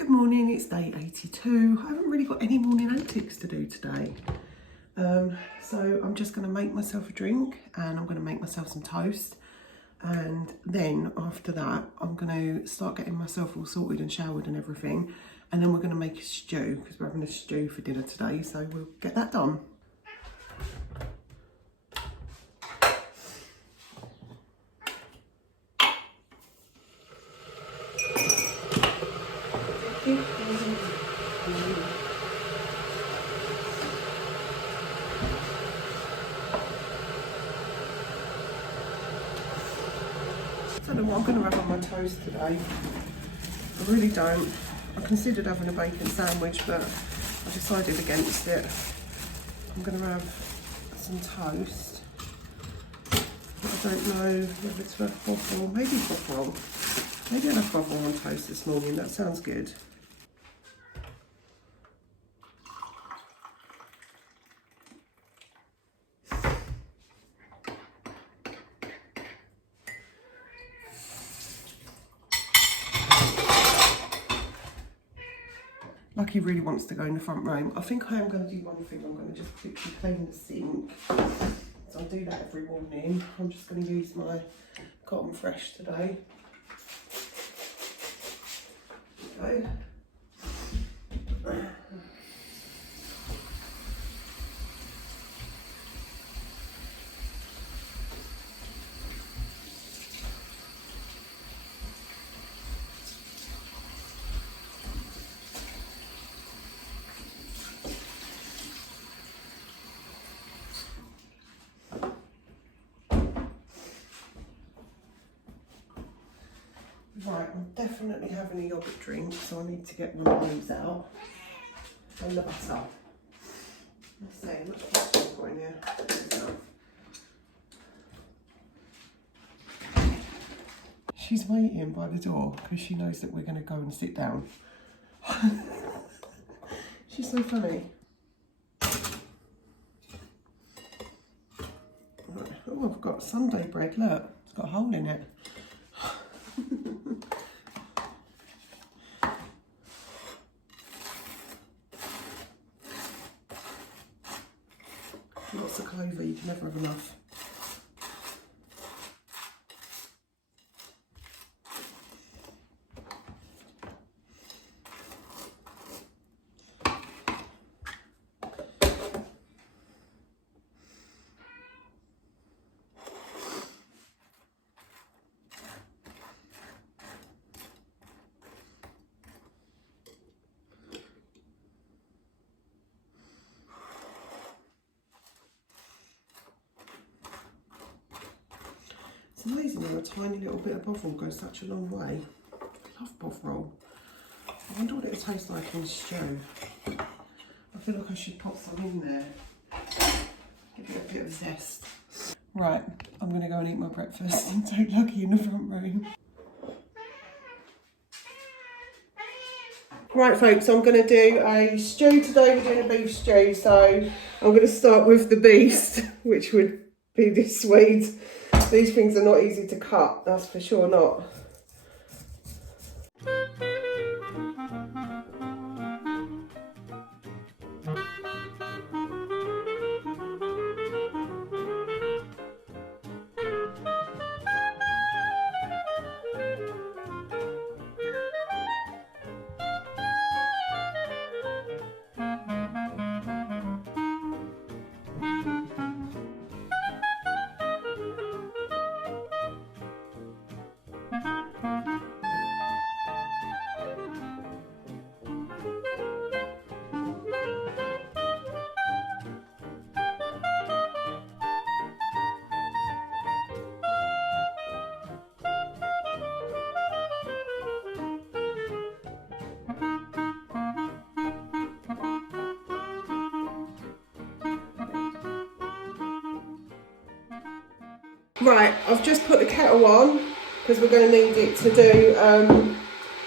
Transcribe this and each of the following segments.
Good morning, it's day 82. I haven't really got any morning antics to do today. So I'm just going to make myself a drink and I'm going to make myself some toast. And then after that, I'm going to start getting myself all sorted and showered and everything. And then we're going to make a stew because we're having a stew for dinner today. So we'll get that done. I don't know what I'm going to have on my toast today. I really don't. I considered having a bacon sandwich, but I decided against it. I'm going to have some toast. I don't know whether to have bovril, maybe bovril. Maybe I'll have bovril on toast this morning, that sounds good. Lucky really wants to go in the front room. I think I am going to do one thing. I'm going to just quickly clean the sink. So I do that every morning. I'm just going to use my Cotton Fresh today. Okay. Right, I'm definitely having a yogurt drink, so I need to get one of these out. And the butter. Let's see, how much butter I've got in here. She's waiting by the door because she knows that we're going to go and sit down. She's so funny. Right. Oh, I've got Sunday bread, look, it's got a hole in it. Lots of clover, you can never have enough. It's amazing how a tiny little bit of bovril goes such a long way. I love bovril. I wonder what it would taste like in stew. I feel like I should pop some in there. Give it a bit of zest. Right, I'm going to go and eat my breakfast and take Lucky in the front room. Right folks, I'm going to do a stew today. We're doing a beef stew, so I'm going to start with the beast, which would be this sweet. These things are not easy to cut, that's for sure not. Right, I've just put the kettle on because we're going to need it to do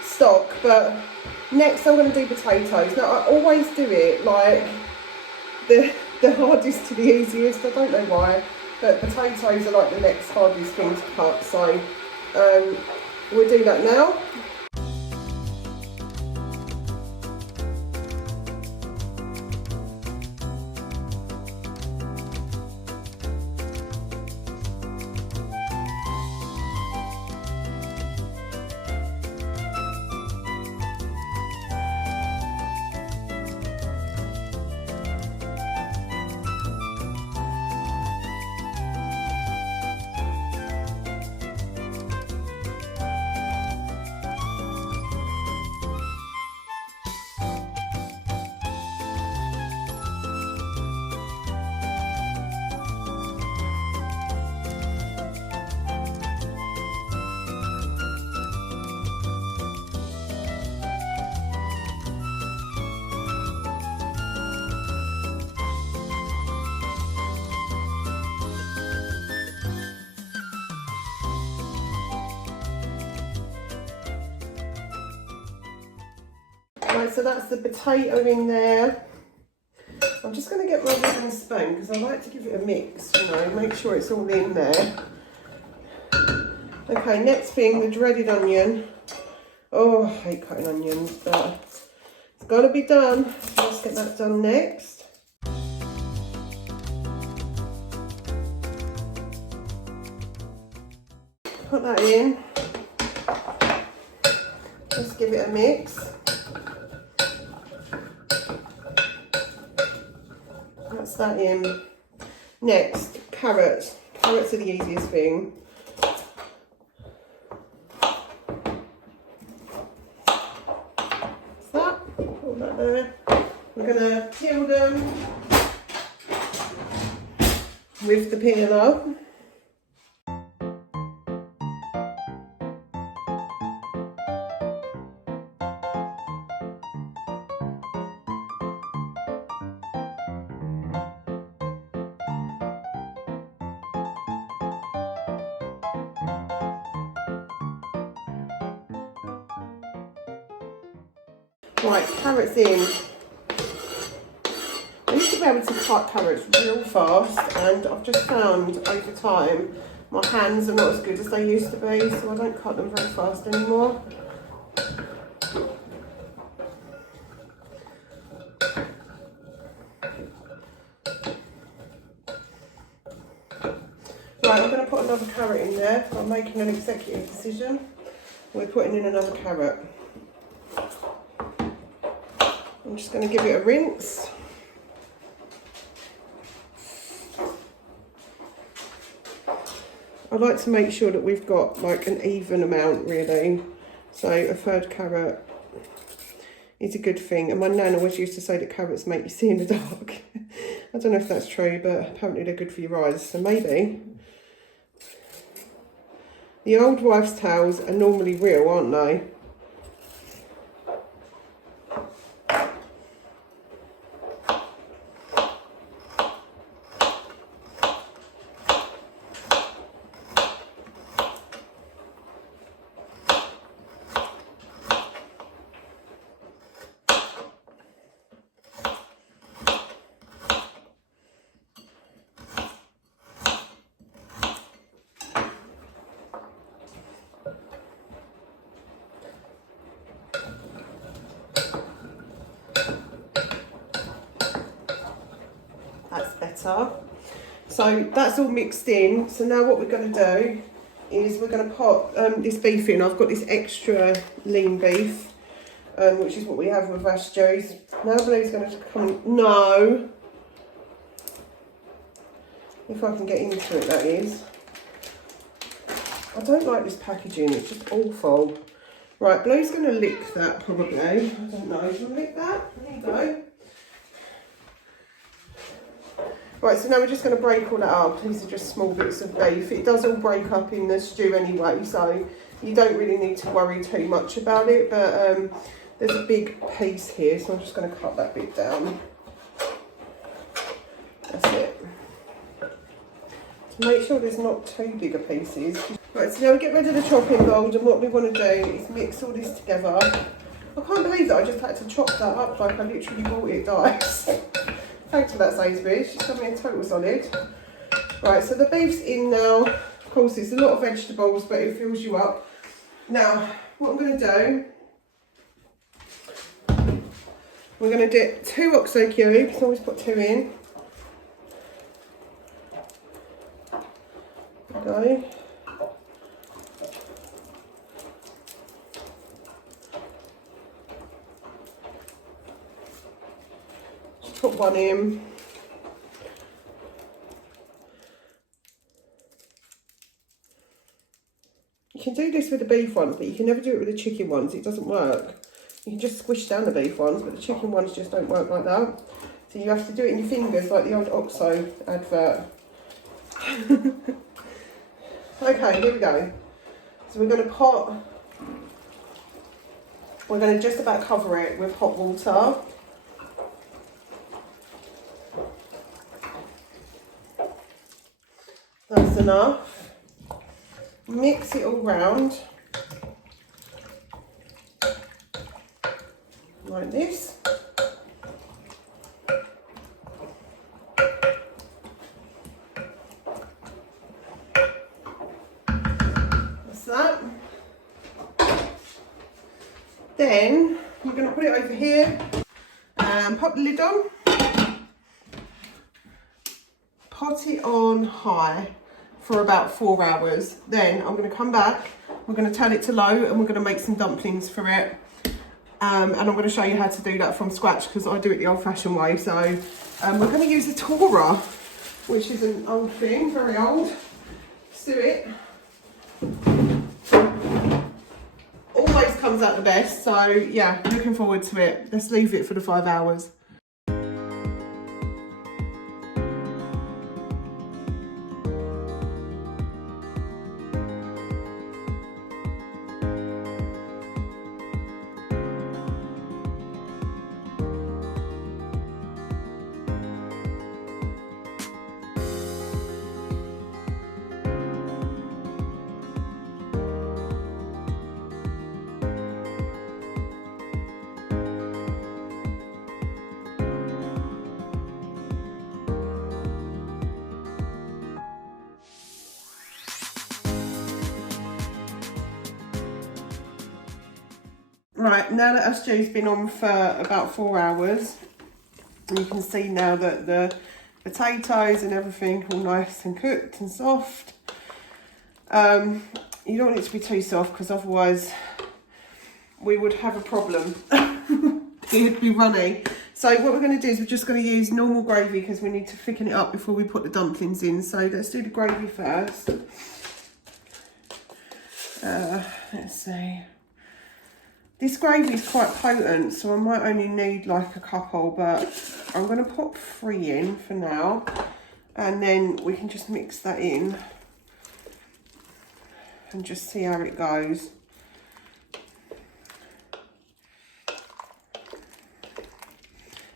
stock, but next I'm going to do potatoes. Now I always do it like the hardest to the easiest, I don't know why, but potatoes are like the next hardest thing to cut, so we'll do that now. Right, so that's the potato in there. I'm just going to get my wooden spoon because I like to give it a mix, you know, make sure it's all in there. Okay, next thing, the dreaded onion. Oh, I hate cutting onions, but it's got to be done. So let's get that done next. Put that in. Let's give it a mix. That's that in. Next, carrots. Carrots are the easiest thing. That's that. Put that there. We're going to peel them with the peeler. Right, carrots in. I used to be able to cut carrots real fast, and I've just found over time my hands are not as good as they used to be, so I don't cut them very fast anymore. Right, I'm going to put another carrot in there. I'm making an executive decision. We're putting in another carrot. I'm just going to give it a rinse. I like to make sure that we've got like an even amount really. So a third carrot is a good thing. And my nan always used to say that carrots make you see in the dark. I don't know if that's true, but apparently they're good for your eyes, so maybe. The old wives' tales are normally real, aren't they? That's better. So that's all mixed in. So now what we're going to do is we're going to put this beef in. I've got this extra lean beef, which is what we have with our stews. Now Blue's going to come. No. If I can get into it, that is. I don't like this packaging. It's just awful. Right, Blue's going to lick that probably. I don't know. Do you want to lick that? There you go. Right, so now we're just going to break all that up. These are just small bits of beef. It does all break up in the stew anyway, so you don't really need to worry too much about it. But there's a big piece here, so I'm just going to cut that bit down. That's it. So make sure there's not too big a pieces. Right, so now we get rid of the chopping board, and what we want to do is mix all this together. I can't believe that I just had to chop that up like I literally bought it, guys. Thanks for that, Sainsbury's. She's coming in total solid. Right, so the beef's in now. Of course, it's a lot of vegetables, but it fills you up. Now, what I'm going to do, we're going to do 2 OXO cubes. Always put 2 in. Okay. Put 1 in. You can do this with the beef ones, but you can never do it with the chicken ones. It doesn't work. You can just squish down the beef ones, but the chicken ones just don't work like that. So you have to do it in your fingers like the old OXO advert. Okay, here we go. So we're going to just about cover it with hot water. That's enough. Mix it all round. like this. That's that. Then we're going to put it over here and pop the lid on. Pot it on high for about 4 hours. Then I'm going to come back, we're going to turn it to low, and we're going to make some dumplings for it. And I'm going to show you how to do that from scratch because I do it the old-fashioned way. So we're going to use a Tora, which is an old thing, very old. Let's do it. Always comes out the best. So yeah, looking forward to it. Let's leave it for the 5 hours. Right, now that our stew's been on for about 4 hours, and you can see now that the potatoes and everything are all nice and cooked and soft. You don't want it to be too soft because otherwise we would have a problem. It'd be runny. So what we're going to do is we're just going to use normal gravy because we need to thicken it up before we put the dumplings in. So let's do the gravy first. Let's see. This gravy is quite potent, so I might only need like a couple, but I'm going to pop 3 in for now, and then we can just mix that in and just see how it goes.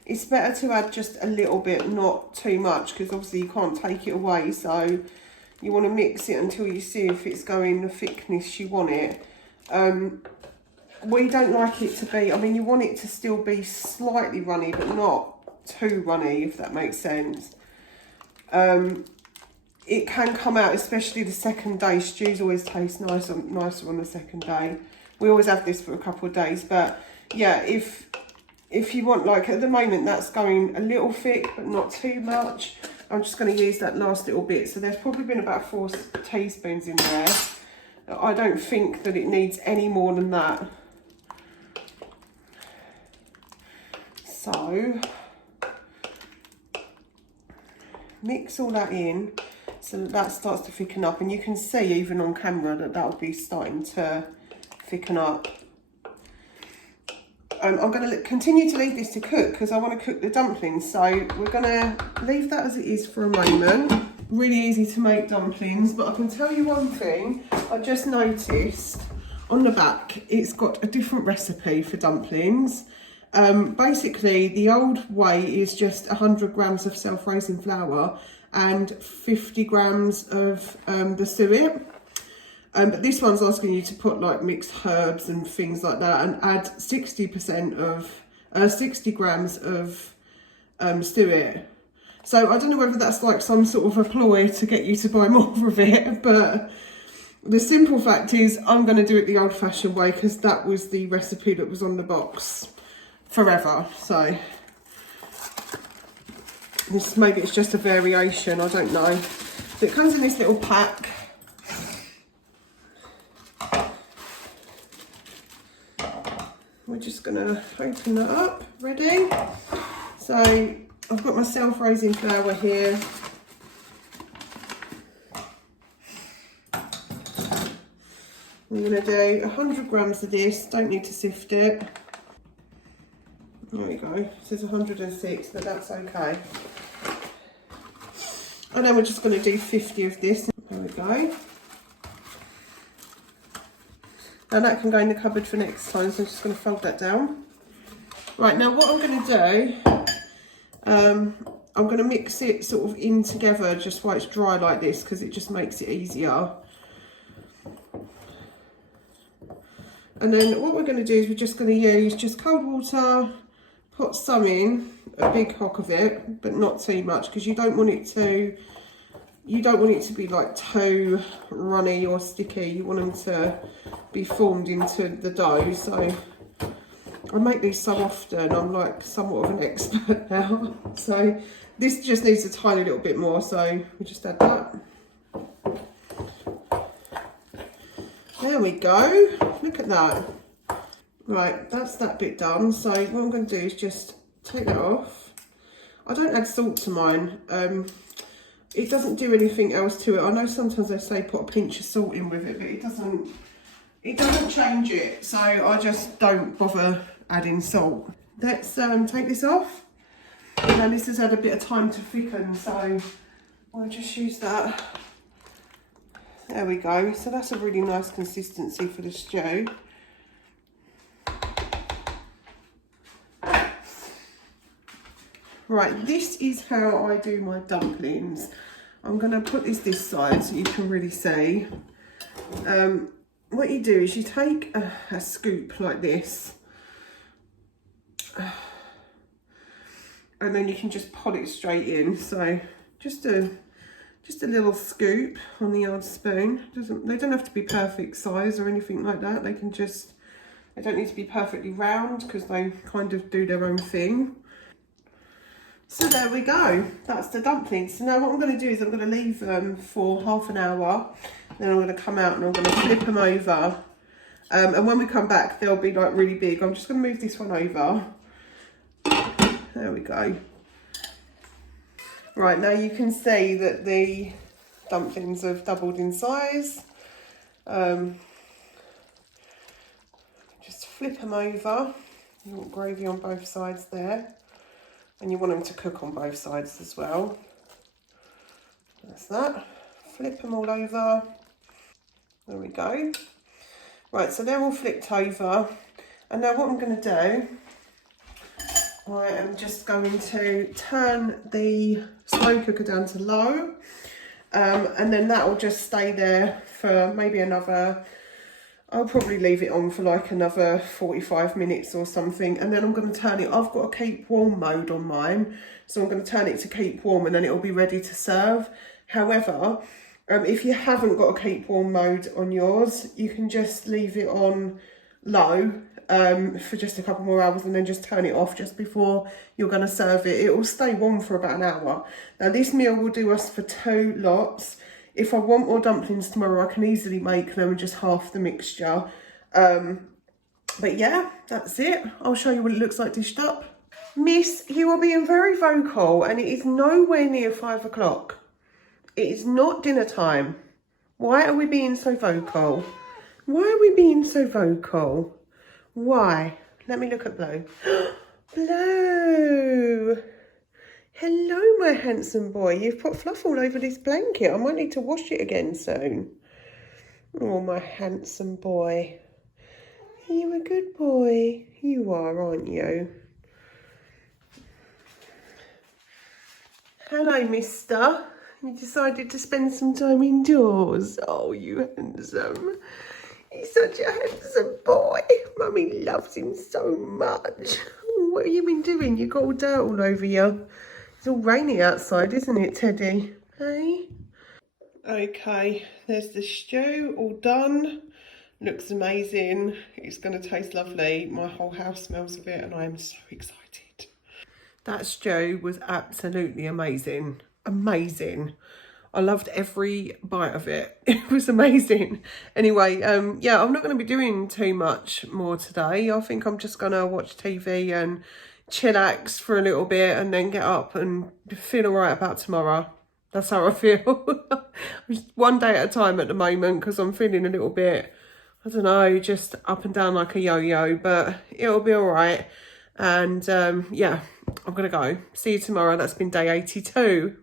It's better to add just a little bit, not too much, because obviously you can't take it away, so you want to mix it until you see if it's going the thickness you want it. We don't like it to be, I mean, you want it to still be slightly runny, but not too runny, if that makes sense. It can come out, especially the second day. Stews always taste nicer on the second day. We always have this for a couple of days, but yeah, if you want, like at the moment, that's going a little thick, but not too much. I'm just going to use that last little bit. So there's probably been about 4 teaspoons in there. I don't think that it needs any more than that. So, mix all that in so that starts to thicken up, and you can see even on camera that that'll be starting to thicken up. I'm going to continue to leave this to cook because I want to cook the dumplings, so we're going to leave that as it is for a moment. Really easy to make dumplings, but I can tell you one thing, I just noticed on the back it's got a different recipe for dumplings. Basically, the old way is just 100 grams of self-raising flour and 50 grams of the suet. But this one's asking you to put like mixed herbs and things like that and add 60 grams of suet. So I don't know whether that's like some sort of a ploy to get you to buy more of it, but the simple fact is I'm going to do it the old-fashioned way because that was the recipe that was on the box forever. So this, maybe it's just a variation, I don't know. So it comes in this little pack. We're just gonna open that up, ready? So I've got my self-raising flour here. We're gonna do 100 grams of this, don't need to sift it. There we go, it says 106, but that's okay. And then we're just going to do 50 of this. There we go. Now that can go in the cupboard for next time, so I'm just going to fold that down. Right, now what I'm going to do, I'm going to mix it sort of in together just while it's dry like this, because it just makes it easier. And then what we're going to do is we're just going to use just cold water, put some in, a big hock of it, but not too much, because you don't want it to be like too runny or sticky. You want them to be formed into the dough. So I make these so often, I'm like somewhat of an expert now. So this just needs a tiny little bit more, so we just add that. There we go, look at that. Right, that's that bit done. So what I'm going to do is just take that off. I don't add salt to mine. It doesn't do anything else to it. I know sometimes they say put a pinch of salt in with it, but it doesn't change it. So I just don't bother adding salt. Let's take this off. And then this has had a bit of time to thicken, so I'll just use that. There we go. So that's a really nice consistency for the stew. Right, this is how I do my dumplings. I'm going to put this side so you can really see. What you do is you take a scoop like this, and then you can just pot it straight in. So just a little scoop on the yard spoon. They don't have to be perfect size or anything like that. They don't need to be perfectly round, because they kind of do their own thing. So there we go, that's the dumplings. So now what I'm going to do is I'm going to leave them for half an hour. Then I'm going to come out and I'm going to flip them over. And when we come back, they'll be like really big. I'm just going to move this one over. There we go. Right, now you can see that the dumplings have doubled in size. Just flip them over. You want gravy on both sides there. And you want them to cook on both sides as well. That's that. Flip them all over. There we go. Right, so they're all flipped over. And now what I'm going to do, I am just going to turn the slow cooker down to low. And then that will just stay there for maybe another, I'll probably leave it on for like another 45 minutes or something. And then I'm going to turn it, I've got a keep warm mode on mine. So I'm going to turn it to keep warm, and then it'll be ready to serve. However, if you haven't got a keep warm mode on yours, you can just leave it on low for just a couple more hours, and then just turn it off just before you're going to serve it. It will stay warm for about an hour. Now this meal will do us for 2 lots. If I want more dumplings tomorrow, I can easily make them and just half the mixture. But yeah, that's it. I'll show you what it looks like dished up. Miss, you are being very vocal, and it is nowhere near 5 o'clock. It is not dinner time. Why are we being so vocal? Why are we being so vocal? Why? Let me look at Blue. Blue! Hello, my handsome boy. You've put fluff all over this blanket. I might need to wash it again soon. Oh, my handsome boy. Are you a good boy? You are, aren't you? Hello, mister. You decided to spend some time indoors. Oh, you handsome. He's such a handsome boy. Mummy loves him so much. What have you been doing? You got all dirt all over you. It's all rainy outside, isn't it, Teddy? Hey? Okay, there's the stew all done. Looks amazing. It's going to taste lovely. My whole house smells of it, and I am so excited. That stew was absolutely amazing. Amazing. I loved every bite of it. It was amazing. Anyway, yeah, I'm not going to be doing too much more today. I think I'm just going to watch TV and chillax for a little bit, and then get up and feel all right about tomorrow. That's how I feel. One day at a time at the moment, because I'm feeling a little bit, I don't know, just up and down like a yo-yo, but it'll be all right. And yeah, I'm going to go. See you tomorrow. That's been day 82.